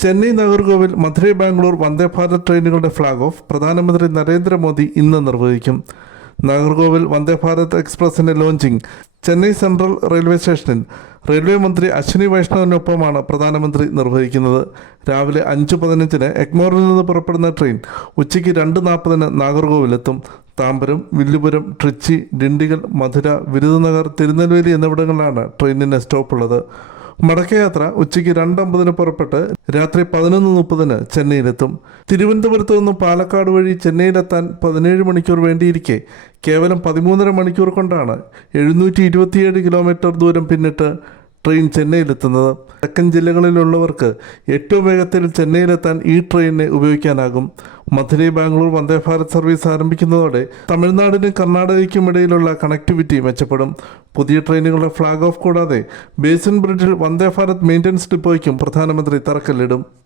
ചെന്നൈ നാഗർകോവിൽ മധുരൈ ബാംഗ്ലൂർ വന്ദേ ഭാരത് ട്രെയിനുകളുടെ flag of പ്രധാനമന്ത്രി നരേന്ദ്രമോദി ഇന്ന് നിർവഹിക്കും. നാഗർകോവിൽ വന്ദേ ഭാരത് എക്സ്പ്രസിന്റെ ലോഞ്ചിങ് ചെന്നൈ സെൻട്രൽ റെയിൽവേ സ്റ്റേഷനിൽ റെയിൽവേ മന്ത്രി അശ്വിനി വൈഷ്ണവിനൊപ്പമാണ് പ്രധാനമന്ത്രി നിർവഹിക്കുന്നത്. രാവിലെ അഞ്ച് പതിനഞ്ചിന് എഗ്മോറിൽ നിന്ന് പുറപ്പെടുന്ന ട്രെയിൻ ഉച്ചയ്ക്ക് രണ്ട് നാൽപ്പതിന് നാഗർകോവിലെത്തും. താമ്പരം വില്ലുപുരം ട്രിച്ചി ഡിണ്ടിഗൽ മധുര വിരുദനഗർ തിരുനെൽവേലി എന്നിവിടങ്ങളിലാണ് ട്രെയിനിന് സ്റ്റോപ്പുള്ളത്. മടക്കയാത്ര ഉച്ചയ്ക്ക് രണ്ടമ്പതിന് പുറപ്പെട്ട് രാത്രി പതിനൊന്ന് മുപ്പതിന് ചെന്നൈയിലെത്തും. തിരുവനന്തപുരത്ത് നിന്ന് പാലക്കാട് വഴി ചെന്നൈയിലെത്താൻ പതിനേഴ് മണിക്കൂർ വേണ്ടിയിരിക്കെ. കേവലം പതിമൂന്നര മണിക്കൂർ കൊണ്ടാണ് എഴുന്നൂറ്റി കിലോമീറ്റർ ദൂരം പിന്നിട്ട് ട്രെയിൻ ചെന്നൈയിലെത്തുന്നത്. തെക്കൻ ജില്ലകളിലുള്ളവർക്ക് ഏറ്റവും വേഗത്തിൽ ചെന്നൈയിലെത്താൻ ഈ ട്രെയിനിനെ ഉപയോഗിക്കാനാകും. മധുരൈ ബാംഗ്ലൂർ വന്ദേ ഭാരത് സർവീസ് ആരംഭിക്കുന്നതോടെ തമിഴ്നാടിനും കർണാടകയ്ക്കും ഇടയിലുള്ള കണക്ടിവിറ്റി മെച്ചപ്പെടും. പുതിയ ട്രെയിനുകളുടെ ഫ്ളാഗ് ഓഫ് കൂടാതെ ബേസിൻ ബ്രിഡ്ജിൽ വന്ദേ ഭാരത് മെയിന്റനൻസ് ഡിപ്പോയ്ക്കും പ്രധാനമന്ത്രി തറക്കല്ലിടും.